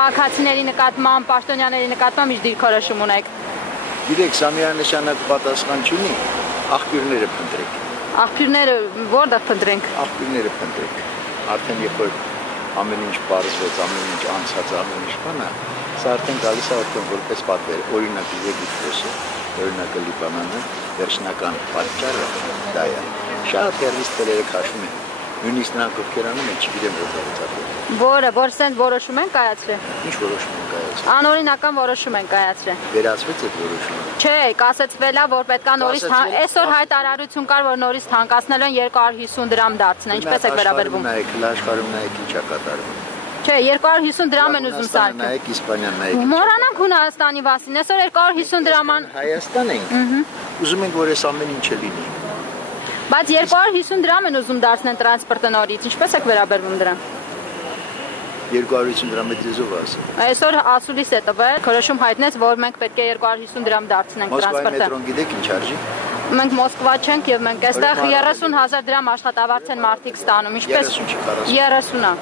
Քաղաքացիների նկատմամբ, պաշտոնյաների նկատմամբ ինչ դիրքորոշում ունեք։ Գիտեք, սա միանշանակ պատասխան չունի, աղբյուրները փնտրեք։ Աղբյուրները որտեղ փնտրենք։ Աղբյուրները փնտրեք։ Արդեն երբ որ ամեն ինչ բարձվեց, ամեն ինչ անցած, ամեն ինչ բանը, սա արդեն գալիս է արդեն որպես պատվեր, օրինակ Եգիպտոսը, օրինակ Լիբանանը, վերջնական պատճառը դա է։ Շատ հեռվիստերերը քաշում են։ Նույնիսկ նրանք ովքեր անում են, չգիտեմ որտեղից է։ Որ սենց որոշում են կայացրել։ Ինչ որոշում են կայացրել։ Անօրինական որոշում են կայացրել։ Վերացվեց այդ որոշումը։ Չէ, կասեցվել է, որ պետք է նորից այսօր հայտարարություն կար, որ նորից թանկացնելու են 250 դրամ դարձնել։ Ինչպես եք վերաբերվում։ Աշխարհում նայեք ինչ է կատարվում։ Չէ, 250 դրամ են ուզում սարքել։ Նայեք Իսպանիան նայեք։ Մոռանանք Հունաստանի մասին, այսօր 250 դրաման։ Հայաստան ենք։ Ուզում ենք, որ այս ամեն ինչը լինի։ Բայց 250 դրամ են ուզում դարձնել տրանսպորտը նորից, ինչպես եք վերաբերվում դրան։ 250 դրամ է դեզով ասել։ Այսօր ասուլիս է տվել, որոշում հայտնեց, որ մենք պետք է 250 դրամ դարձնենք տրանսպորտը։ Մոսկվայի մետրոն գիտեք ինչ արժի։ Մենք Մոսկվա չենք եւ մենք այստեղ 30,000 դրամ աշխատավարձ են մարդիկ ստանում, ինչպես 30-ը։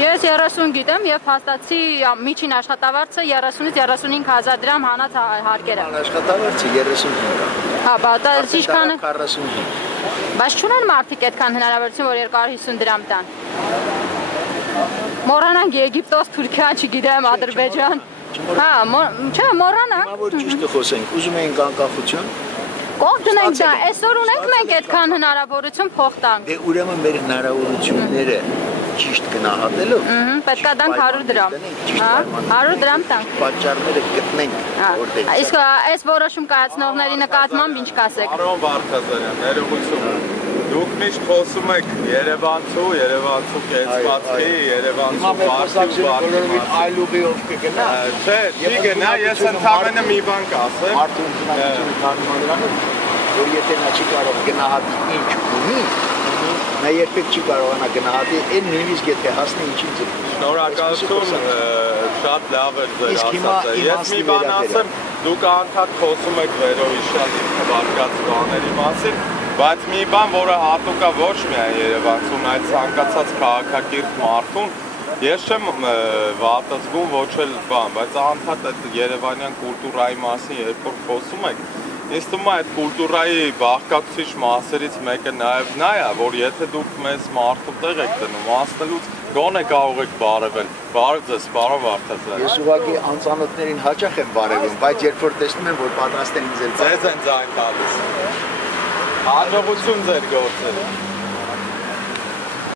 Ես 30 գիտեմ եւ հաստատছি միջին աշխատավարձը 30-ից 35,000 դրամ հանած հարկերը։ Աշխատավարձը 35 դրամ։ Հա, բա ինչքան 45։ Բայց չունեն մարդիկ այդքան հնարավորություն, որ 250 դրամ տան։ Մոռանանք Եգիպտոս, Թուրքիա, չգիտեմ, Ադրբեջան։ Հա, չէ, մոռանանք։ Հիմա որ ճիշտը խոսենք, ուզում ենք անկախություն։ Կողմ դնենք դա, այսօր ունենք մենք այդքան հնարավորություն փող տանք։ Դե ուրեմն մեր հնարավորությունները ճիշտ գնահատելով, պետք է տանք 100 դրամ։ Հա, 100 դրամ տանք։ Պատճառները գտնենք որտեղ։ Իսկ այս որոշում կայացնողների նկատմամբ ինչ կասեք։ Պարոն Վարդազարյան, ներողություն։ Դուք միշտ խոսում եք Երևանցու կեցվածքի, Երևանցու բարդի ու բարդի այլ ուղիով կգնա։ Չէ, չի գնա, ես ընդհանրապես մի բան կասեմ։ Մարդու ընդունակությունը կանում է նրանով, որ եթե նա չի կարող գնահատի ինչ ունի, նա երբեք չի կարողանա գնահատի, այն նույնիսկ եթե հասնի ինչին ձգում։ Շնորհակալություն, շատ լավ էր ձեր ասածը։ Ես մի բան ասեմ, դուք անդադ խոսում եք վերոհիշյալի թվարկած բաների մասին, բայց մի բան, որը հատուկ է ոչ միայն Երևանցուն, այլ ցանկացած քաղաքակիրթ մարդուն, ես չեմ վատ զգում ոչ էլ բան, բայց անդադ այդ երևանյան կուլտուրայի մասին երբ որ խոսում եք, ինձ թվում է այդ կուլտուրայի բաղկացուցիչ մասերից մեկը նաև նա է, որ եթե դուք մեզ մարդու տեղ եք դնում, անցնելուց գոնե կարող եք բարևել։ Բարև ձեզ, պարոն Վարդազարյան։ Ես ուղղակի անծանոթներին հաճախ եմ բարևում, բայց երբ որ տեսնում եմ, որ պատրաստ են ինձ ձեզ են ձայն տալիս։ Հաջողություն ձեր գործերին։